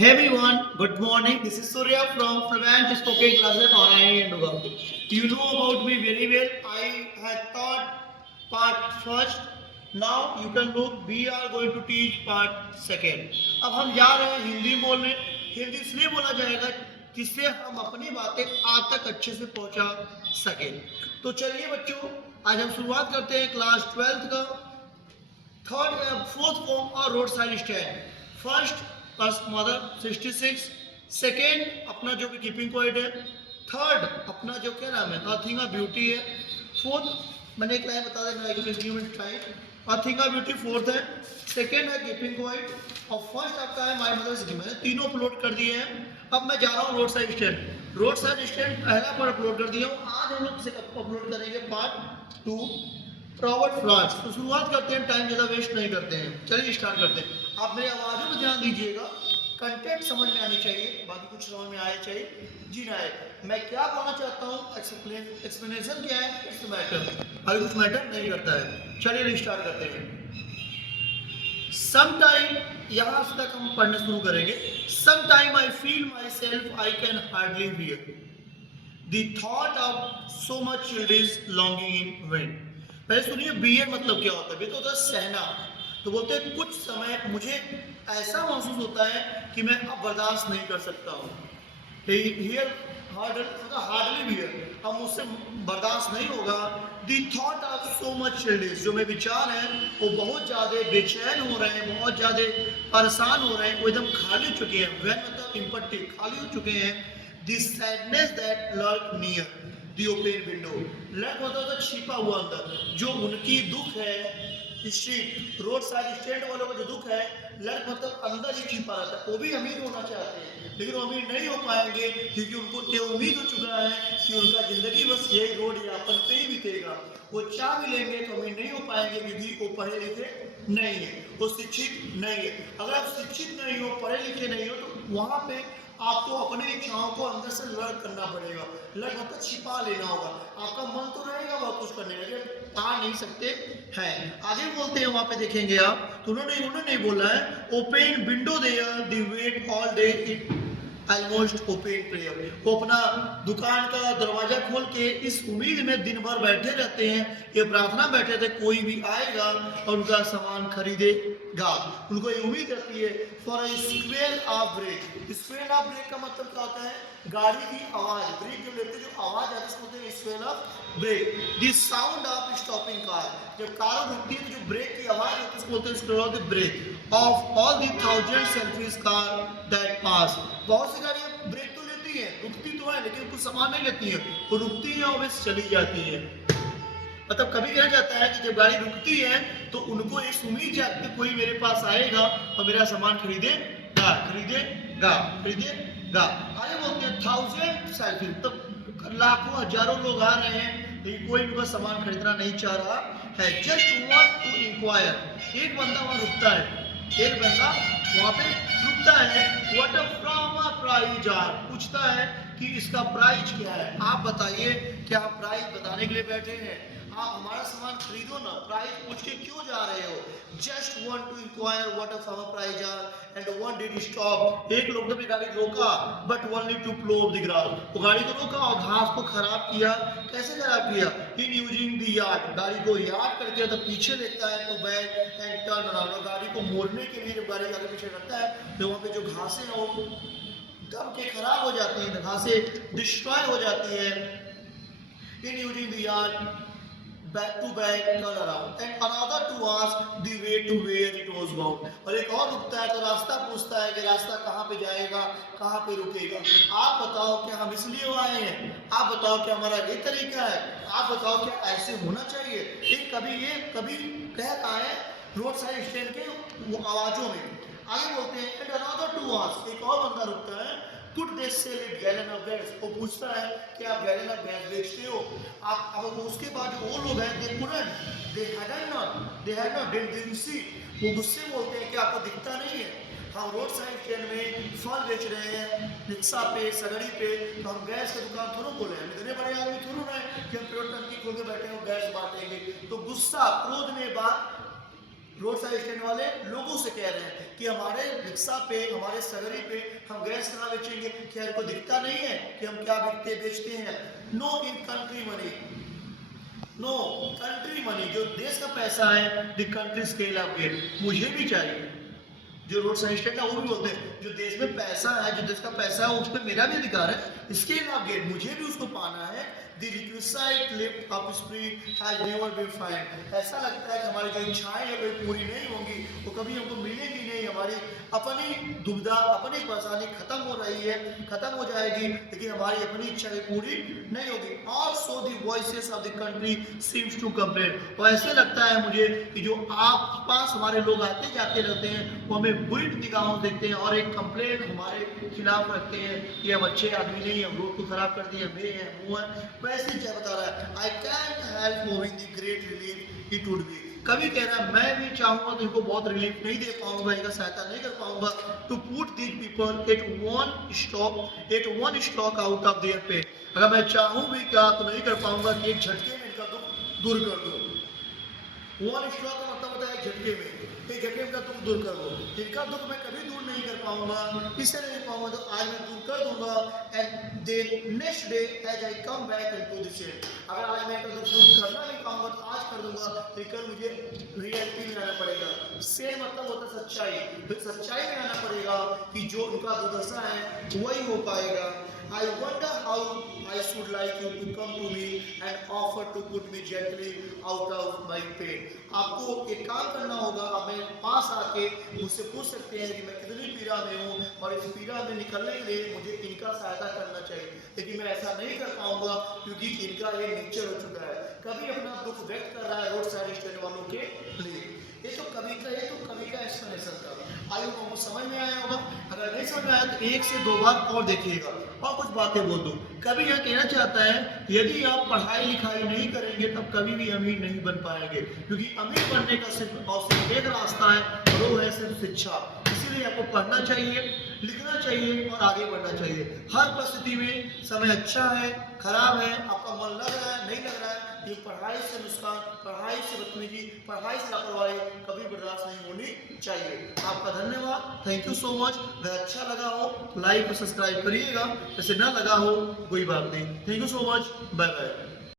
Hey everyone, good morning. This is Surya from Fluent Spoken Classes Online in Dubai. You know about me very well. I had taught part first. Now you can look. We are going to teach part second. अब हम जा रहे हैं हिंदी बोलने. हिंदी इसलिए बोला जाएगा जिससे हम अपनी बातें आप तक अच्छे से पहुंचा सकें. तो चलिए बच्चों, आज हम शुरुआत करते हैं क्लास 12th का फोर्थ फॉर्म और road side stand. First first mother 66. Second अपना जो भी कीपिंग पॉइंट है. थर्ड अपना जो क्या नाम है अर्थिंगा ब्यूटी है. फोर्थ मैंने एक लाइन बता देना अर्थिंगा ब्यूटी फोर्थ है. सेकेंड है कीपिंग पॉइंट और फर्स्ट आपका है माई मदर सिटी. मैंने तीनों अपलोड कर दिए हैं. अब मैं जा रहा हूँ road side stand. Road side stand पहला पार्ट अपलोड कर दिया हूँ. आज हम लोग अपलोड करेंगे पार्ट 2 रॉबर्ट फ्रांस. तो शुरुआत करते हैं, टाइम ज़्यादा वेस्ट नहीं करते हैं. चलिए स्टार्ट करते हैं. आप मेरी आवाज़ों पर ध्यान दीजिएगा. कंटेंट समझ में आनी चाहिए, बाकी कुछ समझ में आए चाहिए जी ना है. मैं क्या बोलना चाहता हूँ, एक्सप्लेनेशन क्या है, इट्स मैटर. अभी कुछ मैटर नहीं करता है. चलिए स्टार्ट करते हैं. समटाइम यहाँ से तक हम पढ़ना शुरू करेंगे. Sometime I feel my self I can hardly bear the thought of so much children's longing in wind. पहले सुनिए बियर मतलब क्या होता है. तो होता है सहना. तो बोलते हैं कुछ समय मुझे ऐसा महसूस होता है कि मैं अब बर्दाश्त नहीं कर सकता हूँ. हियर हार्डली बियर, अब मुझसे बर्दाश्त नहीं होगा. The thought of so much childrens, जो मेरे विचार हैं वो बहुत ज़्यादा बेचैन हो रहे हैं, बहुत ज़्यादा परेशान हो रहे हैं, वो एकदम खाली हो चुके हैं. वैन मतलब इम्पट्टी, खाली हो चुके हैं. The sadness that lurk near the open window. Lurk मतलब छिपा हुआ अंदर, जो उनकी दुख है. स्ट्रीट रोड साइड स्टैंड वालों का जो दुख है, लर्क मतलब अंदर ही छिपा रहता है. वो भी अमीर होना चाहते हैं लेकिन वो अमीर नहीं हो पाएंगे क्योंकि उनको ये उम्मीद हो चुका है कि उनका जिंदगी बस यही रोड यापन पे ही बीतेगा. वो चाह भी लेंगे तो अमीर नहीं हो पाएंगे क्योंकि वो पढ़े लिखे नहीं है, वो शिक्षित नहीं है. अगर आप शिक्षित नहीं हो, पढ़े लिखे नहीं हो, तो वहाँ पे आपको अपने इच्छाओं को अंदर से लड़ करना पड़ेगा. लड़ मतलब छिपा लेना होगा. आपका मन तो रहेगा बहुत कुछ करने लगे, पा नहीं सकते हैं. आगे बोलते हैं, वहां पे देखेंगे आप, तो उन्होंने नहीं बोला है open window there the wait all day it almost open prayer. वो अपना दुकान का दरवाजा खोल के इस उम्मीद में दिन भर बैठे रहते हैं, ये प्रार्थना बैठे थे कोई भी आएगा और उनका सामान खरीदेगा. उनको ये उम्मीद रहती है. For a squeal of brake. Squeal of brake का मतलब क्या होता है, गाड़ी की आवाज. ब्रेक जब लेते जो आवाज आती है उसको बोलते हैं squeal of brake. The sound of stopping car. जब कार रुकती है तो जो ब्रेक की आवाज होती है उसको बोलते हैं squeal of the brake of all the thousand selfish car that pass. बहुत सी गाड़ियां ब्रेक तो लेती है, रुकती तो है, लेकिन कुछ सामान नहीं लेती है. वो रुकती है और बस चली जाती है. मतलब कभी कहा जाता है कि जब गाड़ी रुकती है तो उनको एक उम्मीद जाती है कोई मेरे पास आएगा और मेरा सामान खरीदेगा. आगे बोलते हैं थाउजेंड सेल्फी. तब लाखों हजारों लोग आ रहे हैं लेकिन कोई उनका सामान खरीदना नहीं चाह रहा है. Just want to inquire. एक बंदा वहां रुकता है, एक बंदा वहां पे रुकता है. What from a price are. पूछता है कि इसका प्राइस क्या है. आप बताइए, क्या आप प्राइस बताने के लिए बैठे हैं? आप हमारा सामान खरीदो ना, प्राइस पूछ के क्यों जा रहे हो? Just want to inquire what from a price are and one did stop. एक लोग ने गाड़ी रोका but only to plough of the grass. वो गाड़ी को रोका और घास को खराब किया. कैसे खराब किया? In using the yard. गाड़ी को यार्ड करके तो पीछे देखता है to back and turn around. गाड़ी को मोड़ने के लिए जब गाड़ी आगे पीछे करता है तो वहाँ पे जो घासें हैं वो दब के खराब हो जाती हैं, घासें डिस्ट्रॉय हो जाती है. इन using the yard back to back turn around and another to ask the way to where it was bound. और एक और रुकता है तो रास्ता पूछता है कि रास्ता कहाँ पे जाएगा, कहाँ पे रुकेगा. आप बताओ क्या हम इसलिए आए हैं? आप बताओ क्या हमारा ये तरीका है? आप बताओ क्या ऐसे होना चाहिए? ये कभी कह रहा है रोड साइड स्टैंड के आवाजों में. आगे बोलते हैं and another to ask. एक और बंदा रुकता है. Could they sell it gallon of gas? वो पूछता है कि आप गैलन ऑफ गैस बेचते हो. आप अब उसके बाद जो वो लोग हैं they had not didn't see. वो गुस्से में बोलते हैं कि आपको दिखता नहीं है, हम रोड साइड स्टैंड में फल बेच रहे हैं रिक्शा पे, सगड़ी पे, तो हम गैस का दुकान थोड़ा खोले हैं. इतने बड़े आदमी थोड़ा ना कि हम पेट्रोल टंकी खोल के बैठे हो गैस बांटेंगे. तो गुस्सा, क्रोध में बात रोड साइड स्टैंड वाले लोगों से कह रहे हैं कि हमारे रिक्शा पे, हमारे सगरी पे हम गैस कहाँ बेचेंगे, क्या इनको दिखता नहीं है कि हम क्या बेचते हैं? No in country money, no country money, जो देश का पैसा है, the country scale of gate, मुझे भी चाहिए। जो रोड साइड स्टैंड है वो भी बोलते हैं जो देश में पैसा है, जो देश का पैसा है उस पर मेरा भी अधिकार है, स्केल ऑफ गेट, मुझे भी उसको पाना है। The requisite lift of spirit has never been find, ऐसा लगता है कि हमारी जो इच्छाएं हैं वो पूरी नहीं होंगी, वो कभी हमको मिलेगी नहीं, हमारी अपनी दुविधा, अपनी परेशानी खत्म हो रही है, खत्म हो जाएगी, लेकिन हमारी अपनी इच्छाएं पूरी नहीं होगी। Also the voices of the country seems to complain, और ऐसे लगता है मुझे कि जो आस पास हमारे लोग आते जाते रहते हैं वो हमें बुरी निगाहों से देखते हैं और एक कंप्लेंट हमारे खिलाफ रखते हैं कि हम अच्छे आदमी नहीं, हम रोड को खराब कर दिए, बे हैं, मुंह है। वैसे क्या बता रहा है, I can help moving the great relief it would be, कभी कह रहा है मैं भी चाहूंगा तो इनको बहुत रिलीफ नहीं दे पाऊंगा, इनका सहायता नहीं कर पाऊंगा, to put these people at one stock out of their pain, अगर मैं चाहूं भी क्या तो नहीं कर पाऊंगा कि एक झटके में इनका दुख दूर कर दूं। वन स्ट्रोक का मतलब होता है एक झटके में, एक झटके में दुख दूर कर दो, इनका दुख मैं कभी दूर नहीं कर पाऊंगा, इससे नहीं पाऊंगा तो आज मैं दूर कर दूंगा। And then next day as I come back into the shed, अगर आज मैं इनका दुख दूर करना नहीं पाऊंगा तो आज कर दूंगा, लेकिन मुझे रियलिटी में आना पड़ेगा। शेड मतलब होता है सच्चाई, फिर सच्चाई में आना पड़ेगा कि जो उनका दुर्दशा है वही हो पाएगा। I wonder how I should like you to come to me and offer to put me gently out of my pain. आपको एक काम करना होगा, आप मेरे पास आके मुझसे पूछ सकते हैं कि मैं कितनी पीड़ा में हूँ और इस पीड़ा में निकलने के लिए मुझे इनका सहायता करना चाहिए, लेकिन मैं ऐसा नहीं कर पाऊंगा क्योंकि इनका ये नेचर हो चुका है, कभी अपना दुख व्यक्त कर रहा है रोड साइड स्टैंड वालों के लिए। ये तो कवि का एक्सप्लेनेशन था, आई होप आपको समझ में आया होगा। अगर नहीं समझ में आया तो एक से दो बार और देखिएगा और कुछ बातें बोल दूं। कवि यह कहना चाहता है यदि आप पढ़ाई लिखाई नहीं करेंगे तब कभी भी अमीर नहीं बन पाएंगे, क्योंकि अमीर बनने का सिर्फ और सिर्फ एक रास्ता है और वो है सिर्फ शिक्षा। इसीलिए आपको पढ़ना चाहिए, लिखना चाहिए और आगे बढ़ना चाहिए। हर परिस्थिति में समय अच्छा है, खराब है, आपका मन लग रहा है, नहीं लग रहा है, ये पढ़ाई से नुकसान, पढ़ाई से बदतमीजी, पढ़ाई से लापरवाही कभी बर्दाश्त नहीं होनी चाहिए। आपका धन्यवाद, थैंक यू सो मच। अगर अच्छा लगा हो तो लाइक और सब्सक्राइब करिएगा, जैसे ना लगा हो कोई बात नहीं। Thank you so much, bye bye.